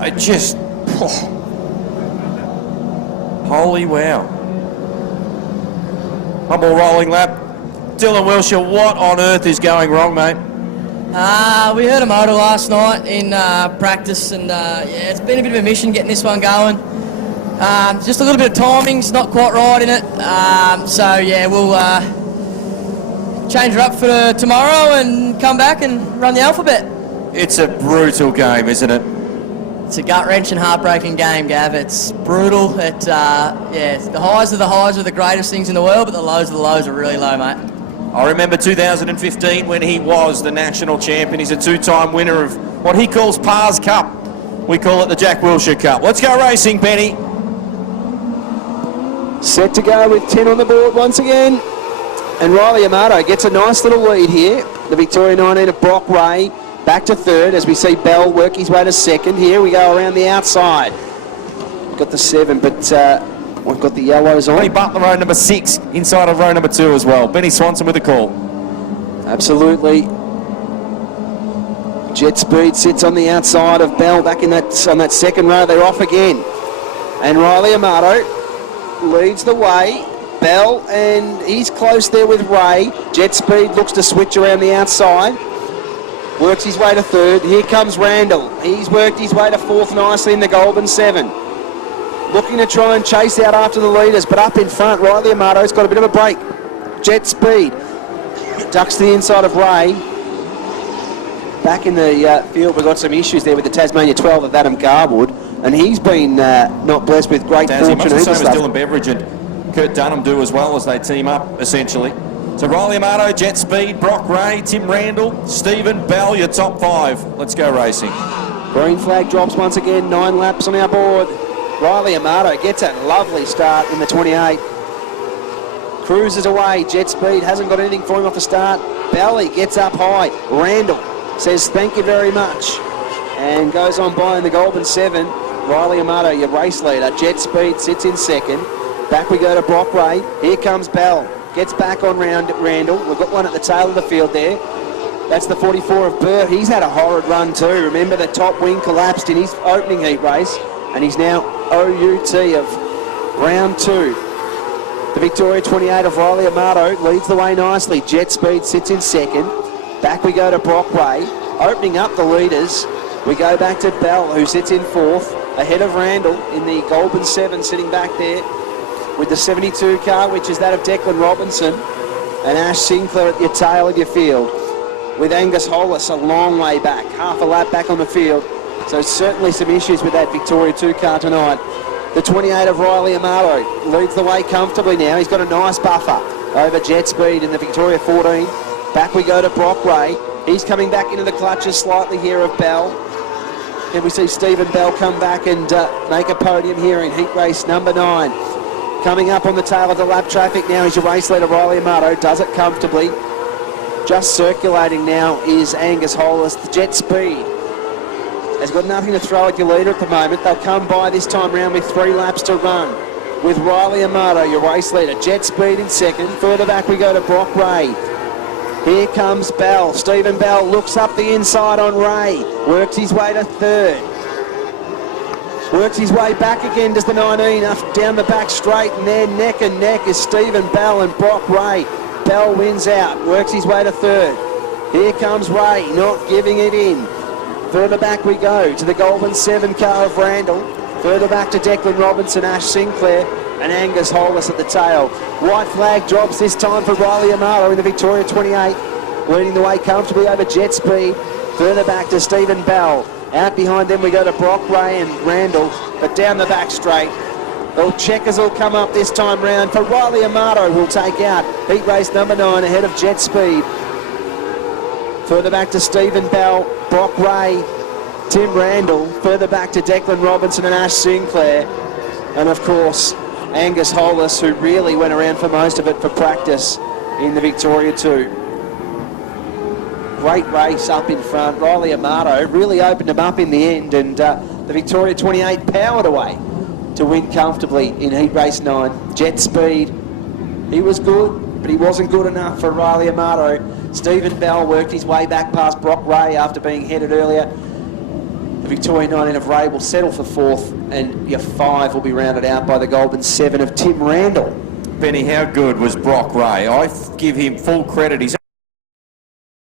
I just... Oh, holy wow. Humble rolling lap. Dylan Wilshire, what on earth is going wrong, mate? We heard a motor last night in practice, and yeah, it's been a bit of a mission getting this one going. Just a little bit of timing's not quite right in it. So yeah, we'll change her up for tomorrow and come back and run the alphabet. It's a brutal game, isn't it? It's a gut-wrenching, heartbreaking game, Gav. It's brutal. Yeah, the highs are the greatest things in the world, but the lows are really low, mate. I remember 2015 when he was the national champion. He's a two-time winner of what he calls Pars Cup. We call it the Jack Wilshire Cup. Let's go racing, Penny. Set to go with 10 on the board once again. And Riley Amato gets a nice little lead here. The Victoria 19 of Brock Ray back to third as we see Bell work his way to second. Here we go around the outside. Got the 7, but we've got the yellows on. Benny Butler, row number 6, inside of row number 2 as well. Benny Swanson with a call. Absolutely. Jet Speed sits on the outside of Bell back in on that second row. They're off again. And Riley Amato leads the way. Bell, and he's close there with Ray. Jet Speed looks to switch around the outside. Works his way to third. Here comes Randall. He's worked his way to fourth nicely in the Goulburn 7. Looking to try and chase out after the leaders, but up in front, Riley Amato's got a bit of a break. Jet Speed ducks to the inside of Ray. Back in the field, we've got some issues there with the Tasmania 12 of Adam Garwood, and he's been not blessed with great fortune. Much the same as Dylan Beveridge and Kurt Dunham do as well, as they team up, essentially. So Riley Amato, Jet Speed, Brock Ray, Tim Randall, Stephen Bell, your top 5. Let's go racing. Green flag drops once again, 9 laps on our board. Riley Amato gets a lovely start in the 28. Cruises away. Jet Speed hasn't got anything for him off the start. Belly gets up high. Randall says thank you very much and goes on by in the Goulburn 7. Riley Amato, your race leader. Jet Speed sits in second. Back we go to Brock Ray. Here comes Bell. Gets back on round Randall. We've got one at the tail of the field there. That's the 44 of Burr. He's had a horrid run too. Remember, the top wing collapsed in his opening heat race, and he's now OUT of round 2. The Victoria 28 of Riley Amato leads the way nicely. Jet Speed sits in second. Back we go to Brock Ray. Opening up the leaders, we go back to Bell, who sits in fourth, ahead of Randall in the Goulburn 7, sitting back there with the 72 car, which is that of Declan Robinson, and Ash Sinclair at your tail of your field, with Angus Hollis a long way back, half a lap back on the field. So certainly some issues with that Victoria 2 car tonight. The 28 of Riley Amato leads the way comfortably now. He's got a nice buffer over Jet Speed in the Victoria 14. Back we go to Brock Ray. He's coming back into the clutches slightly here of Bell. Can we see Stephen Bell come back and make a podium here in heat race number 9. Coming up on the tail of the lap traffic now is your race leader Riley Amato. Does it comfortably. Just circulating now is Angus Hollis. The Jet Speed has got nothing to throw at your leader at the moment. They'll come by this time round with 3 laps to run. With Riley Amato, your race leader. Jet Speed in second. Further back we go to Brock Ray. Here comes Bell. Stephen Bell looks up the inside on Ray. Works his way to third. Works his way back again, does the 19, up down the back straight, and there neck and neck is Stephen Bell and Brock Ray. Bell wins out, works his way to third. Here comes Ray, not giving it in. Further back we go to the Goulburn 7 car of Randall. Further back to Declan Robinson, Ash Sinclair, and Angus Hollis at the tail. White flag drops this time for Riley Amato in the Victoria 28, leading the way comfortably over Jet Speed. Further back to Stephen Bell. Out behind them we go to Brock Ray and Randall, but down the back straight. The checkers will come up this time round for Riley Amato, who'll take out heat race number 9 ahead of Jet Speed. Further back to Stephen Bell, Brock Ray, Tim Randall. Further back to Declan Robinson and Ash Sinclair. And of course, Angus Hollis, who really went around for most of it for practice in the Victoria 2. Great race up in front. Riley Amato really opened him up in the end, and the Victoria 28 powered away to win comfortably in heat race 9. Jet Speed, he was good, but he wasn't good enough for Riley Amato. Stephen Bell worked his way back past Brock Ray after being headed earlier. The Victorian 19 of Ray will settle for 4th, and your 5 will be rounded out by the Golden 7 of Tim Randall. Benny, how good was Brock Ray? I give him full credit. He's